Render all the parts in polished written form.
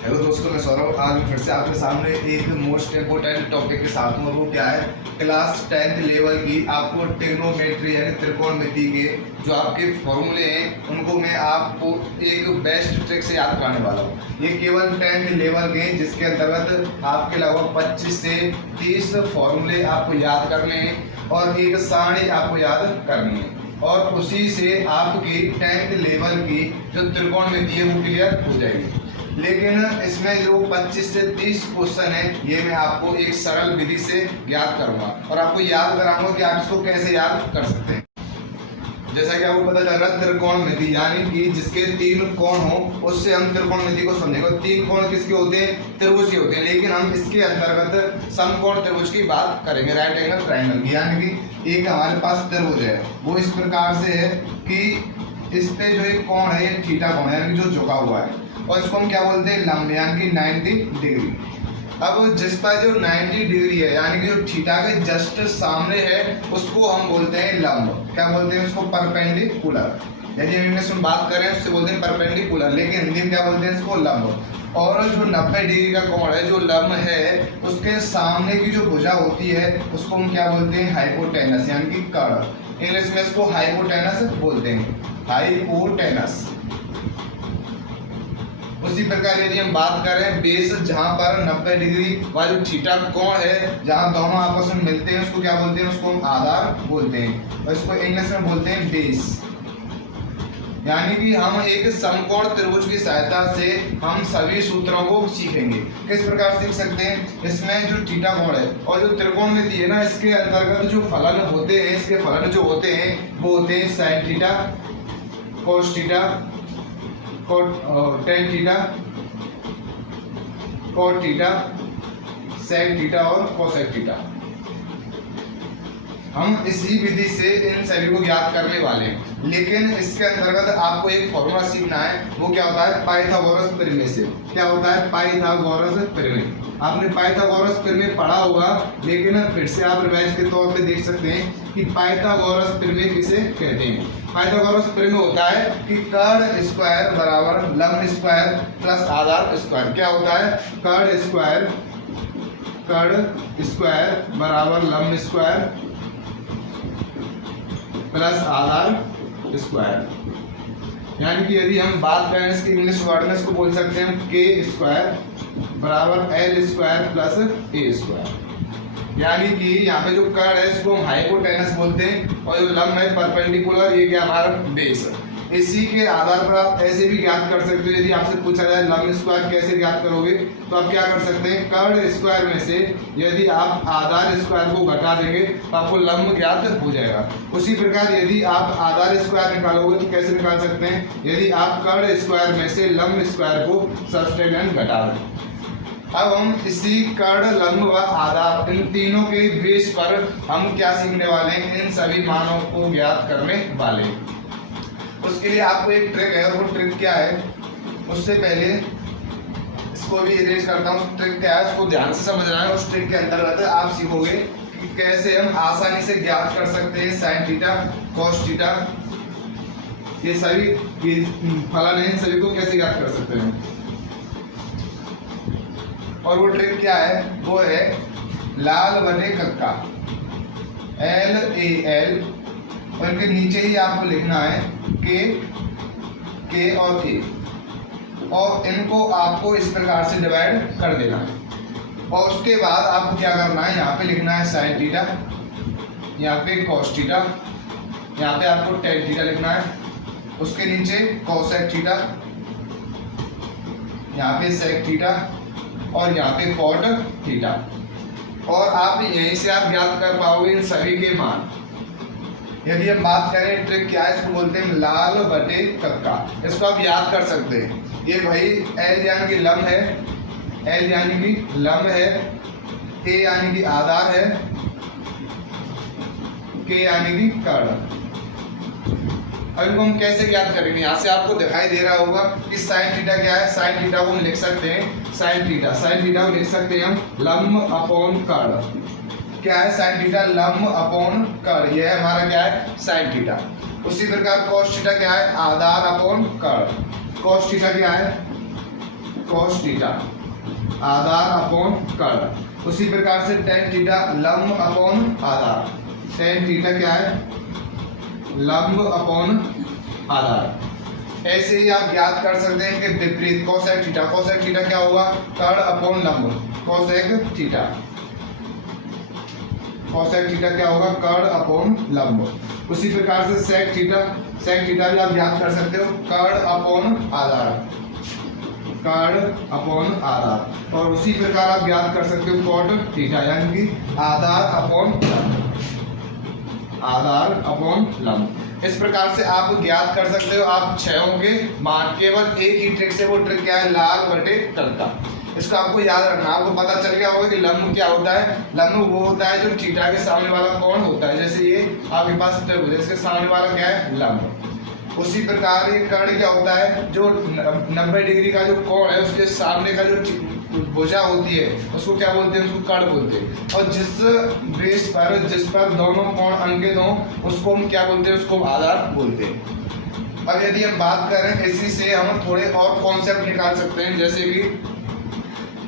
Hello दोस्तों, मैं सौरभ आज फिर से आपके सामने एक मोस्ट इम्पोर्टेंट टॉपिक के साथ हूँ। वो क्या है, क्लास 10th लेवल की आपको ट्रिग्नोमेट्री यानी त्रिकोणमिति के जो आपके फॉर्मूले हैं उनको मैं आपको एक बेस्ट ट्रिक से याद कराने वाला हूँ। ये केवल 10th लेवल के, जिसके अंतर्गत आपके लगभग 25 से 30 फॉर्मूले आपको याद करने हैं और एक सारणी आपको याद करनी है, और उसी से आपकी 10th लेवल की जो त्रिकोणमिति है वो क्लियर हो जाएगी। लेकिन इसमें जो 25 से 30 क्वेश्चन है ये मैं आपको एक सरल विधि से याद करूंगा और आपको याद कराऊंगा कि आप इसको कैसे याद कर सकते हैं। जैसा कि आपको पता चल रहा है, त्रिकोणमिति यानी कि जिसके 3 कोण हो उससे हम त्रिकोणमिति को समझेंगे। 3 कोण किसके होते हैं? त्रिभुज के होते हैं। लेकिन हम इसके अंतर्गत समकोण त्रिभुज की बात करेंगे, राइट एंगल ट्रायंगल की। यानी कि एक हमारे पास त्रिभुज है, वो इस प्रकार से है कि इस पे जो एक कोण है ये थीटा कोण है, यानी कि जो झुका हुआ है, और इसको हम क्या बोलते हैं? लंब, यानी कि 90 डिग्री। अब जिस पर जो 90 डिग्री है यानी कि जो थीटा के जस्ट सामने है उसको हम बोलते हैं लंब। क्या बोलते हैं उसको? परपेंडिकुलर। यदि हम इंग्लिश में बात करें उससे बोलते हैं परपेंडिकुलर, लेकिन हिंदी में क्या बोलते हैं इसको? लंब। और जो 90 डिग्री का कोण है, जो लंब है, उसके सामने की जो भुजा होती है उसको हम क्या बोलते हैं? हाइपोटेनस, यानी कि कर्ण। इंग्लिश में इसको हाइपोटेनस बोलते हैं, हाइपोटेनस। उसी प्रकार यदि हम बात करें बेस, जहां पर 90 डिग्री वाला जो थीटा कोण है, जहां दोनों आपस में मिलते हैं उसको क्या बोलते हैं? उसको हम आधार बोलते हैं, और इसको इंग्लिश में बोलते हैं बेस। यानी कि हम एक समकोण त्रिभुज की सहायता से हम सभी सूत्रों को सीखेंगे। किस प्रकार सीख सकते हैं? इसमें जो थीटा कोण है और जो त्रिकोणमिति है ना, इसके अंतर्गत जो फलन होते हैं, इसके फलन जो होते हैं वो होते हैं sine theta, cos theta, tan theta, cot theta, sec theta और कोसेक थीटा। हम इसी विधि से इन सभी को ज्ञात करने वाले हैं। लेकिन इसके अंतर्गत आपको एक फॉर्मूला सीखना है, वो क्या होता है? पाइथागोरस प्रमेय से। क्या होता है? पाइथागोरस प्रमेय। आपने पाइथागोरस प्रमेय पढ़ा होगा, लेकिन फिर से आप रिवाइज के तौर पे देख सकते हैं कि पाइथागोरस प्रमेय किसे कहते हैं। पाइथागोरस प्रमेय होता है कि कर्ण स्क्वायर बराबर लंब स्क्वायर प्लस आधार स्क्वायर। क्या होता है? कर्ण स्क्वायर बराबर लंब स्क्वायर प्लस आधार स्क्वायर। यानी कि यदि हम बात करें इसकी इंग्लिश वर्ड में, इसको बोल सकते हैं के स्क्वायर बराबर एल स्क्वायर प्लस ए स्क्वायर। यानी कि यहाँ पे जो कर्ण है इसको हम हाइपोटेनस बोलते हैं, और जो लंब है परपेंडिकुलर, ये क्या हमारा बेस। इसी के आधार पर आप ऐसे भी ज्ञात कर सकते हो। यदि आपसे पूछा जाए लंब स्क्वायर कैसे ज्ञात करोगे, तो आप क्या कर सकते हैं? कर्ण स्क्वायर में से यदि आप आधार स्क्वायर को घटा देंगे तो आपको लंब ज्ञात हो जाएगा। उसी प्रकार यदि आप आधार स्क्वायर निकालोगे तो कैसे निकाल सकते हैं? यदि आप कर्ण स्क्वायर में से लंब स्क्वायर को सब्ट्रैक्ट घटा दें। अब हम इसी कर्ण, लंब व आधार, इन तीनों के बेस पर हम क्या सीखने वाले हैं? इन सभी मानों को ज्ञात करने वाले हैं। उसके लिए आपको एक ट्रिक है, वो ट्रिक क्या है? उससे पहले इसको भी इरेज करता हूँ। ट्रिक क्या है उसको ध्यान से समझना है। उस ट्रिक के अंतर्गत आप सीखोगे कि कैसे हम आसानी से ज्ञात कर सकते हैं साइन थीटा, कॉस थीटा, ये सभी फलन है, इन सभी को कैसे ज्ञात कर सकते हैं। और वो ट्रिक क्या है? वो है लाल बटे कक्का, LAL, और इनके नीचे ही आपको लिखना है के और ए, और इनको आपको इस प्रकार से डिवाइड कर देना है। और उसके बाद आपको क्या करना है? यहाँ पे लिखना है साइन थीटा, यहाँ पे कॉस थीटा, यहाँ पे आपको टेन थीटा लिखना है, उसके नीचे कोसेक थीटा, यहाँ पे सेक थीटा, और यहाँ पे कॉट थीटा। और आप यहीं से आप ज्ञात कर पाओगे इन सभी के मान। यदि हम बात करें ट्रिक क्या है, इसको बोलते हैं लाल बटे कक्का। इसको आप याद कर सकते हैं। ये भाई एल यानी कि लंब है, एल यानी कि लंब है, ए यानी कि आधार है, के यानी कि कर्ण। अब इनको हम कैसे ज्ञात करेंगे? यहाँ से आपको दिखाई दे रहा होगा कि साइन थीटा क्या है। साइन थीटा को हम लिख सकते हैं साइन थीटा को लिख सकते हैं हम लंब अपॉन कर्ण। क्या है? साइन थीटा लंब अपॉन कर्ण, यह हमारा क्या है? Sine theta. उसी प्रकार कॉस थीटा क्या है? आधार अपॉन कर्ण। कॉस थीटा क्या है? कॉस थीटा आधार अपॉन कर्ण। उसी प्रकार से टेन थीटा लंब अपॉन आधार। टेन थीटा क्या है? लंब अपॉन आधार। ऐसे ही आप याद कर सकते हैं कि विपरीत कोसेक थीटा। कोसेक थीटा क्या होगा? कर्ण अपॉन लंब। कोसेक थीटा, कोसेक थीटा क्या होगा? कर्ण अपॉन लंब। उसी प्रकार से सेक थीटा, सेक थीटा भी आप याद कर सकते हो, कर्ण अपॉन आधार, कर्ण अपॉन आधार। और उसी प्रकार आप याद कर सकते हो कॉट थीटा, यानी कि आधार अपॉन लंब, आधार अपॉन लंब। इस प्रकार से आप ज्ञात कर सकते हो आप क्षयों के मान। केवल एक ही ट्रिक से, वो ट्रिक क्या है? लाल बटे तड़का। इसको आपको याद रखना। आपको पता चल गया होगा कि लंब क्या होता है। लंब वो होता है जो थीटा के सामने वाला कोण होता है। जैसे ये आपके पास त्रिभुज है, इसके सामने वाला क्या है? लंब। उसी प्रकार ये कर्ण क्या होता है? जो 90 डिग्री का जो कोण है उसके सामने का जो भुजा होती है उसको क्या बोलते हैं? उसको कर्ण बोलते हैं। और जिस जिस पर दोनों कोण अंकित हों उसको हम क्या बोलते हैं? उसको आधार बोलते हैं। अब यदि हम बात करें, इसी से हम थोड़े और कॉन्सेप्ट निकाल सकते हैं। जैसे कि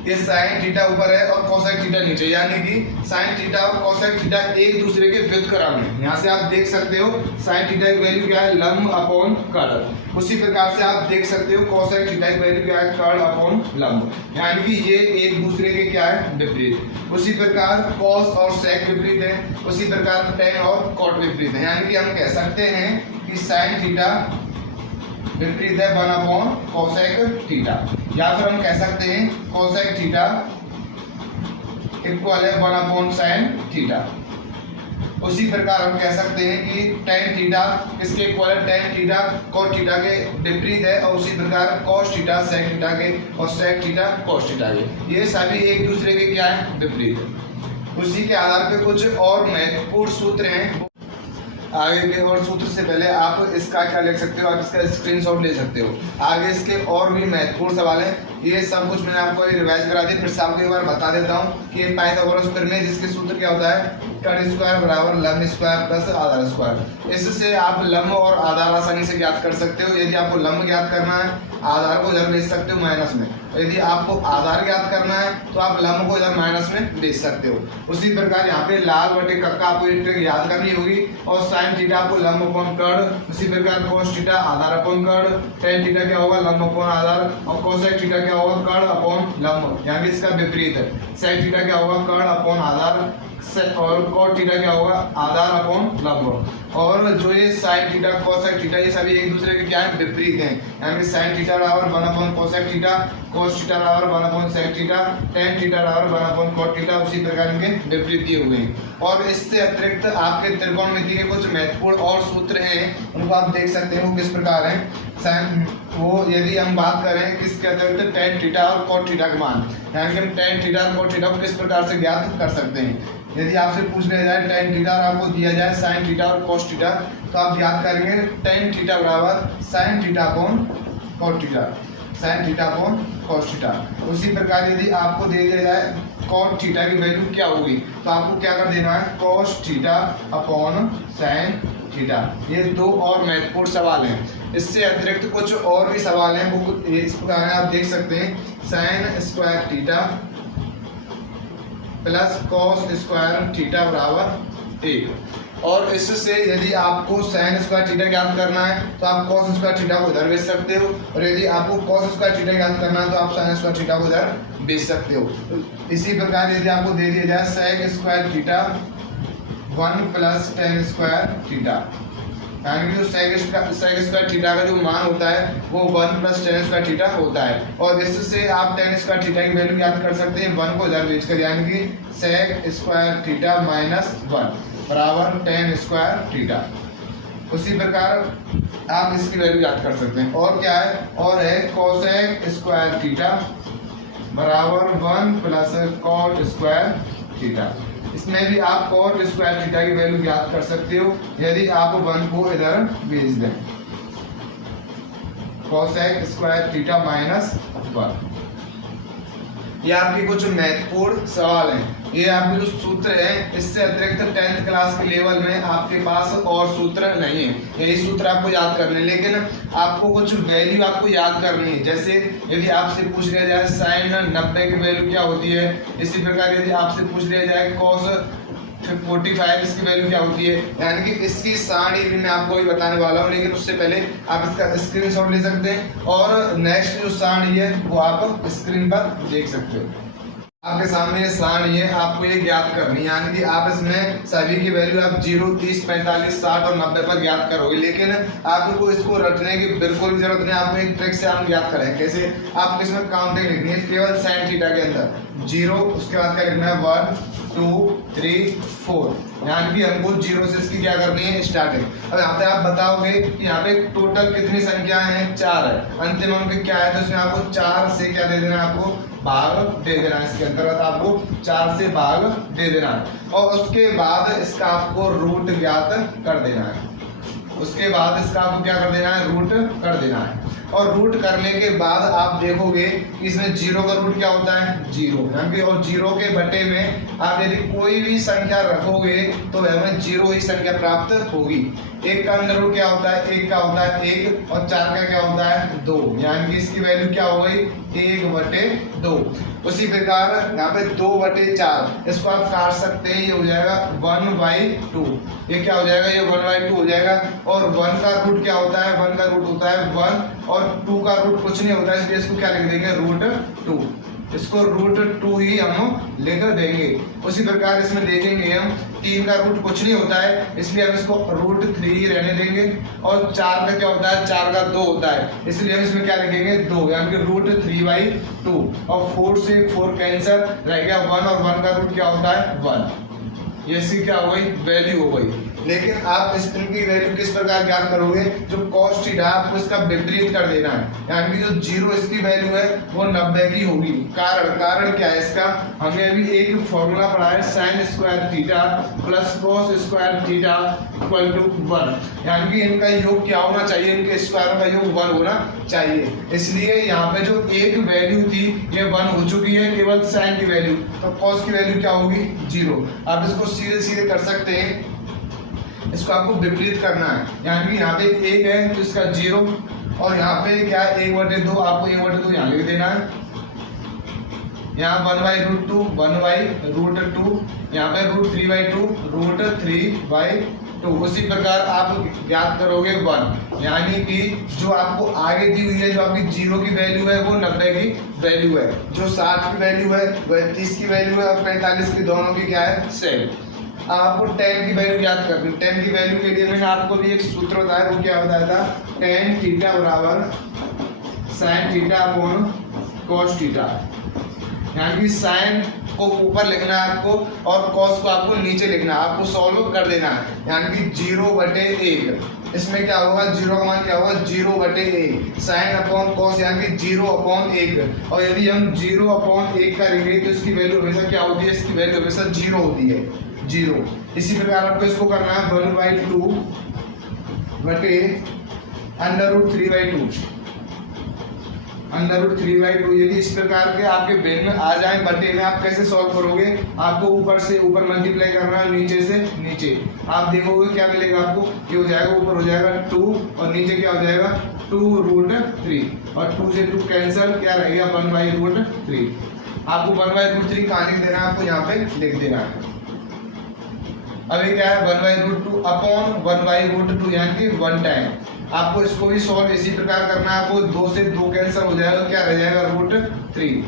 ये साइन थीटा ऊपर है और कोसेक थीटा नीचे, यानी कि साइन थीटा और कोसेक थीटा एक दूसरे के व्युत्क्रम है। यहाँ से आप देख सकते हो साइन थीटा की वैल्यू क्या है? लंब अपॉन कर्ण। उसी प्रकार से आप देख सकते हो कोसेक थीटा की वैल्यू क्या है? कर्ण अपॉन लंब, यानी कि ये एक दूसरे के क्या है? विपरीत। उसी प्रकार कॉस और सेक विपरीत है। उसी प्रकार टेन और कॉट विपरीत है, यानी कि हम कह सकते हैं कि साइन थीटा विपरीत है 1 अपॉन कोसेक थीटा, या फिर हम कह सकते हैं कोसेक थीटा इक्वल है 1 अपॉन साइन थीटा। उसी प्रकार हम कह सकते हैं कि टेन थीटा किसके इक्वल है? टेन थीटा कोट थीटा के विपरीत है। और उसी प्रकार कोस थीटा सेक थीटा के और सेक थीटा कोस थीटा के, ये सभी एक दूसरे के क्या है? विपरीत है। उसी के आधार पर कुछ और महत्वपूर्ण सूत्र हैं। आगे के और सूत्र से पहले आप इसका क्या लिख सकते हो? आप इसका स्क्रीनशॉट ले सकते हो। आगे इसके और भी महत्वपूर्ण सवाल हैं। ये सब कुछ मैंने आपको रिवाइज करा दिया, फिर से आपको एक बार बता देता हूँ कि पाइथागोरस प्रमेय, जिसके सूत्र क्या होता है? कर्ण स्क्वायर बराबर लंब स्क्वायर प्लस आधार स्क्वायर। इससे आप लंब और आधार आसानी से ज्ञात कर सकते हो। यदि आपको लंब ज्ञात करना है, आधार को इधर भेज सकते हो माइनस में। यदि आपको आधार ज्ञात करना है तो आप लंब को इधर माइनस में भेज सकते हो। उसी प्रकार यहाँ पे लाल बटे कक्का आपको एक ट्रिक याद करनी होगी। और साइन थीटा आपको लंब अपॉन कर्ण, उसी प्रकार कोस थीटा आधार अपॉन कर्ण, टेन थीटा क्या होगा? लंब अपॉन आधार, और कोसेक थीटा क्या होगा? कर्ण अपॉन लंब, यानी इसका विपरीत है। सेक थीटा क्या होगा? कर्ण अपॉन आधार, और कॉट थीटा क्या होगा? आधार अपॉन लंब। और जो ये साइन थीटा कोसेक थीटा, ये सभी एक दूसरे के क्या है? विपरीत हैं। यानी साइन थीटा बराबर 1 upon cosec theta, cos theta बराबर 1 upon sec theta, tan theta बराबर 1 अपॉन कॉट थीटा, उसी प्रकार इनके विपरीत दिए हुए हैं। और इससे अतिरिक्त आपके त्रिकोणमिति के कुछ महत्वपूर्ण और सूत्र हैं, उनको आप देख सकते हैं। वो किस प्रकार हैं? साइन वो यदि हम बात करें किसके अतिरिक्त टेन थीटा और कॉट थीटा के मान, यानी कि हम टेन थीटा और कॉट थीटा को किस प्रकार से ज्ञात कर सकते हैं। यदि आपसे पूछ लिया जाए टेन थीटा और आपको दिया जाए साइन थीटा और कोस थीटा, तो आप याद करेंगे टेन थीटा बराबर sine theta upon cot theta, sine theta upon cos theta. उसी प्रकार यदि आपको दे दिया जाए कॉट थीटा की वैल्यू क्या होगी, तो आपको क्या कर देना है? Cos theta upon sine theta. ये दो और महत्वपूर्ण सवाल हैं। इससे अतिरिक्त कुछ और भी सवाल हैं, वो इस प्रकार आप देख सकते हैं। Sine square theta plus cos square theta बराबर 1। और इससे यदि आपको साइन स्क्वायर थीटा ज्ञात करना है तो आप कॉस स्क्वायर थीटा को इधर भेज सकते हो, और यदि आपको कॉस स्क्वायर थीटा ज्ञात करना है तो आप साइन स्क्वायर थीटा को इधर भेज सकते हो। इसी प्रकार यदि आपको दे दिया जाए sec square theta 1 plus tan square theta, यानी कि जो सेक स्क्वायर थीटा का जो मान होता है वो 1 प्लस टेन स्क्वायर थीटा होता है। और इससे आप टेन स्क्वायर थीटा की वैल्यू याद कर सकते हैं 1 को इधर भेज कर, यानी कि सेक स्क्वायर थीटा माइनस 1 बराबर टेन स्क्वायर थीटा। उसी प्रकार आप इसकी वैल्यू याद कर सकते हैं। और क्या है? और है कोसेक स्क्वायर थीटा बराबर 1 प्लस कॉट स्क्वायर थीटा। इसमें भी आप कॉट स्क्वायर थीटा की वैल्यू याद कर सकते हो यदि आप 1 को इधर भेज दें। Cosec square theta minus 1। ये आपके कुछ महत्वपूर्ण सवाल हैं। ये आपके जो सूत्र हैं, इससे अतिरिक्त 10th क्लास के लेवल में आपके पास और सूत्र नहीं है। यही सूत्र आपको याद करने, लेकिन आपको कुछ वैल्यू आपको याद करनी है। जैसे यदि आपसे पूछ लिया जाए sin 90 की वैल्यू क्या होती है, इसी प्रकार यदि आपसे पूछ लिया जाए cos 45 इसकी वैल्यू क्या होती है, यानी कि इसकी सारी मैं आपको भी बताने वाला हूँ। लेकिन उससे पहले आप इसका स्क्रीनशॉट ले सकते हैं और नेक्स्ट जो सारणी है वो आप स्क्रीन पर देख सकते हो। आपके सामने ये सारणी है, आपको ये ज्ञात करनी है, यानी कि आप इसमें सभी की वैल्यू आप 0, 30, 45, 60 और 90 पर ज्ञात करोगे। लेकिन आपको इसको रटने की बिल्कुल भी जरूरत नहीं। आपको एक ट्रिक से हम ज्ञात करें। कैसे? आपको इसमें काउंटिंग लिखनी है केवल sin थीटा के अंदर 0, उसके बाद क्या लिखना है 1, 2, 3, 4, यानी कि हमको 0 से इसकी क्या करनी है स्टार्टिंग। अब यहाँ पे आप बताओगे कि यहाँ पे टोटल कितनी संख्या है, 4 है। अंतिम अंक क्या है, तो इसमें आपको 4 से क्या दे देना है, आपको भाग दे देना है। इसके अंतर्गत आपको 4 से भाग दे देना है और उसके बाद इसका आपको रूट ज्ञात कर देना है। उसके बाद इसका आपको क्या कर देना है, रूट कर देना है। और रूट करने के बाद आप देखोगे कि इसमें 0 का रूट क्या होता है, 0, यानी कि और 0 के बटे में आप यदि कोई भी संख्या रखोगे तो हमें 0 ही संख्या प्राप्त होगी। 1 का अंडर रूट क्या होता है, 1 का होता है 1 और 4 का क्या होता है 2, यानी कि इसकी वैल्यू क्या हो गई 1/2। उसी प्रकार यहाँ पे 2/4 इसको आप काट सकते हैं, ये हो जाएगा 1/2। ये क्या हो जाएगा, ये 1/2 हो जाएगा। और 1 का रूट क्या होता है, 1 का रूट होता है 1 और 2 का रूट कुछ नहीं होता है, इसलिए इसको क्या लिख देंगे √2। इसको √2 ही हम लेकर देंगे। उसी प्रकार इसमें देखेंगे हम 3 का रूट कुछ नहीं होता है, इसलिए हम इसको √3 ही रहने देंगे। और 4 का क्या होता है, 4 का 2 होता है, इसलिए हम इसमें क्या लिखेंगे 2, यानी कि √3/2। और 4 से 4 कैंसिल रह गया 1 और 1 का रूट क्या होता है 1। ये इसकी क्या हो गई, वैल्यू हो गई। लेकिन आप इस इनकी वैल्यू किस प्रकार ज्ञात करोगे, जो cos थीटा आपको इसका विपरीत कर देना है, यानी कि जो 0 इसकी वैल्यू है वो 90 की होगी। कारण क्या है इसका, हमने अभी एक फॉर्मूला पढ़ा है sin² theta plus cos² theta equal to 1, यानी कि इनका योग क्या होना चाहिए, इनके स्क्वायर का योग 1 होना चाहिए। इसलिए यहाँ पे जो एक वैल्यू थी ये 1 हो चुकी है केवल sin की वैल्यू, तो cos की वैल्यू क्या होगी 0। आप इसको सीधे सीधे कर सकते हैं, इसको आपको विपरीत करना है, यानी कि यहाँ पे 1 है तो इसका 0 और यहाँ पे क्या है 1/2, आपको 1/2 यहाँ लिख देना है। यहाँ 1/√2 1/√2, यहाँ पे √3/2 √3/2। उसी प्रकार आप ज्ञात करोगे 1, यानी कि जो आपको आगे दी हुई है, जो आपकी 0 की वैल्यू है वो 90 की वैल्यू है, जो 60 की वैल्यू है वह 30 की वैल्यू है और 45 की, दोनों की क्या है सेम। आपको tan की वैल्यू याद करनी। tan की वैल्यू के लिए मैंने आपको भी एक सूत्र बताया, वो क्या बताया था, tan थीटा बराबर sin theta upon cos theta, यानी कि sin को ऊपर लिखना है आपको और cos को आपको नीचे लिखना है। आपको सॉल्व कर देना है, यानी कि 0/1। इसमें क्या होगा, 0 का मान क्या होगा 0/1 sin अपॉन cos, यानी कि 0/1। और यदि हम 0/1 करेंगे तो इसकी वैल्यू हमेशा क्या होती है, इसकी वैल्यू हमेशा 0 होती है, 0। इसी प्रकार आपको इसको करना है 1/2 बटे √3/2 √3/2। यदि इस प्रकार के आपके बेन में आ जाए बटे में, आप कैसे सॉल्व करोगे, आपको ऊपर से ऊपर मल्टीप्लाई करना है, नीचे से नीचे। आप देखोगे क्या मिलेगा आपको, ये हो जाएगा, ऊपर हो जाएगा 2 और नीचे क्या हो जाएगा 2√3 और 2 से 2 कैंसिल, क्या रहेगा 1/√3। आपको 1/√3 कहाँ लिख देना है, आपको यहाँ पे लिख देना है। अभी क्या है 1/√2 अपॉन 1/√2, यानी कि 1 टाइम। आपको इसको भी सॉल्व इसी प्रकार करना है। आपको 2 से 2 कैंसिल हो जाएगा, क्या रह जाएगा √3।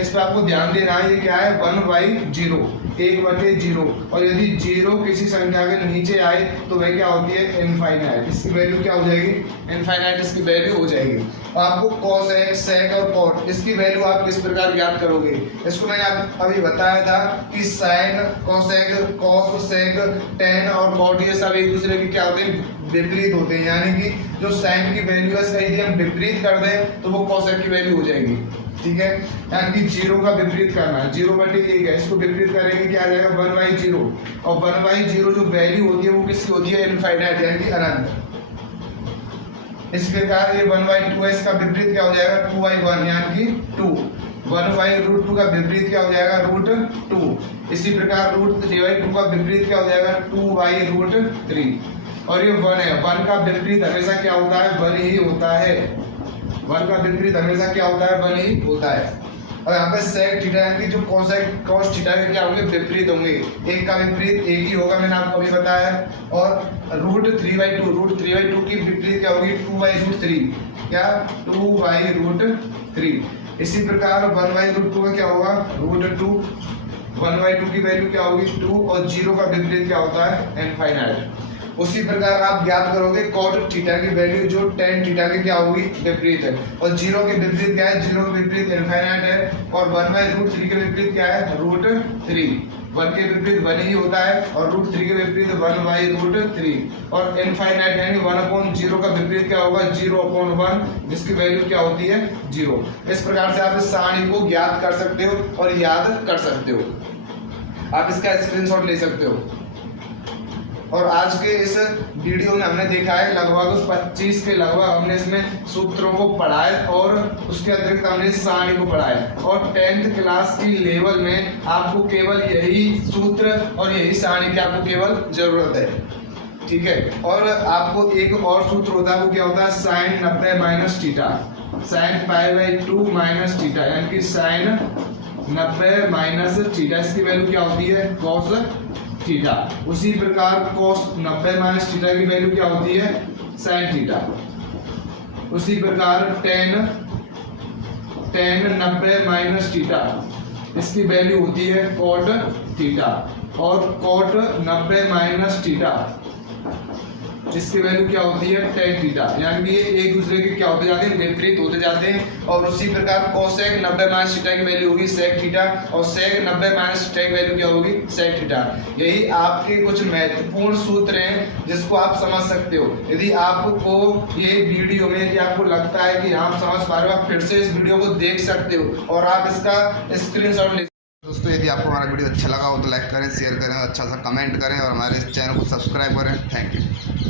इस पर आपको ध्यान देना है, ये क्या है 1/0 1/0। और यदि 0 किसी संख्या के नीचे आए तो वह क्या होती है इनफाइनाइट। इसकी वैल्यू क्या हो जाएगी, इनफाइनाइट इसकी वैल्यू हो जाएगी। और आपको cosec sec और cot इसकी वैल्यू आप किस प्रकार ज्ञात करोगे, इसको मैंने आप अभी बताया था कि sin cosec cos sec tan और cot ये सब एक दूसरे के क्या होते हैं, विपरीत होते हैं। यानी कि जो sin की वैल्यू है इसका यदि हम विपरीत कर दें तो वो cosec की वैल्यू हो जाएगी, ठीक है। यानी कि 0 का विपरीत करना है, 0/1 है, इसको विपरीत करेंगे क्या आ जाएगा 1/0। और 1/0 जो वैल्यू होती है वो किसकी होती है, इनफाइनाइट, यानी कि अनंत। इस प्रकार ये 1/2 है, इसका विपरीत क्या हो जाएगा 2/1, यानी कि 2। 1/√2 का विपरीत क्या हो जाएगा, √2। इसी प्रकार √3/2 का विपरीत क्या हो जाएगा, 2/√3। और ये 1 है, 1 का विपरीत हमेशा क्या होता है, 1 ही होता है। 1 का विपरीत हमेशा क्या होता है, 1 ही होता है। और यहाँ पे sec थीटा यानी जो cos थीटा के क्या होंगे, विपरीत होंगे। एक का विपरीत एक ही होगा, मैंने आपको अभी बताया। और √3/2 की विपरीत क्या होगी, 2/√3। क्या, 2/√3। इसी प्रकार 1/√2 का क्या होगा, √2। 1/2 की वैल्यू क्या होगी, 2। और 0 का विपरीत क्या होता है, इनफाइनाइट। उसी प्रकार आप ज्ञात करोगे cot थीटा की वैल्यू जो tan थीटा की क्या होगी, विपरीत है। और 0 के विपरीत क्या है, 0 के विपरीत इनफाइनाइट है। और 1/√3 के विपरीत क्या है, √3। 1 के विपरीत 1 ही होता है और √3 के विपरीत 1/√3। और इनफाइनाइट यानी 1/0 का विपरीत क्या होगा, 0/1, जिसकी वैल्यू क्या होती है, 0। इस प्रकार से आप इस सारणी को ज्ञात कर सकते हो और याद कर सकते हो। आप इसका स्क्रीनशॉट ले सकते हो। और आज के इस वीडियो में हमने देखा है लगभग 25 के लगभग हमने इसमें सूत्रों को पढ़ा है और उसके अतिरिक्त हमने इस सारणी को पढ़ा है। और 10th क्लास की लेवल में आपको केवल यही सूत्र और यही सारणी की आपको केवल जरूरत है, ठीक है। और आपको एक और सूत्र होता है, वो क्या होता है, sin 90 - थीटा, sin π/2 - थीटा, यानी कि sin 90 - थीटा, इसकी वैल्यू क्या होती है, cos थीटा। उसी प्रकार cos 90 - थीटा की वैल्यू क्या होती है, sin थीटा। उसी प्रकार tan 90 - थीटा, इसकी वैल्यू होती है cot थीटा। और cot 90 - थीटा, इसकी वैल्यू क्या होती है, tan थीटा। यानी कि ये एक दूसरे के क्या होते जाते हैं, विपरीत होते जाते हैं। और उसी प्रकार cosec 90 - थीटा की वैल्यू होगी sec थीटा और sec 90 - थीटा की वैल्यू क्या होगी, sec थीटा। यही आपके कुछ महत्वपूर्ण सूत्र हैं जिसको आप समझ सकते हो। यदि आपको ये वीडियो में यदि आपको लगता है कि आप समझ पा रहे हो, आप फिर से इस वीडियो को देख सकते हो और आप इसका स्क्रीनशॉट ले। दोस्तों, यदि आपको हमारा वीडियो अच्छा लगा हो तो लाइक करें, शेयर करें, अच्छा सा कमेंट करें और हमारे चैनल को सब्सक्राइब करें। Thank you.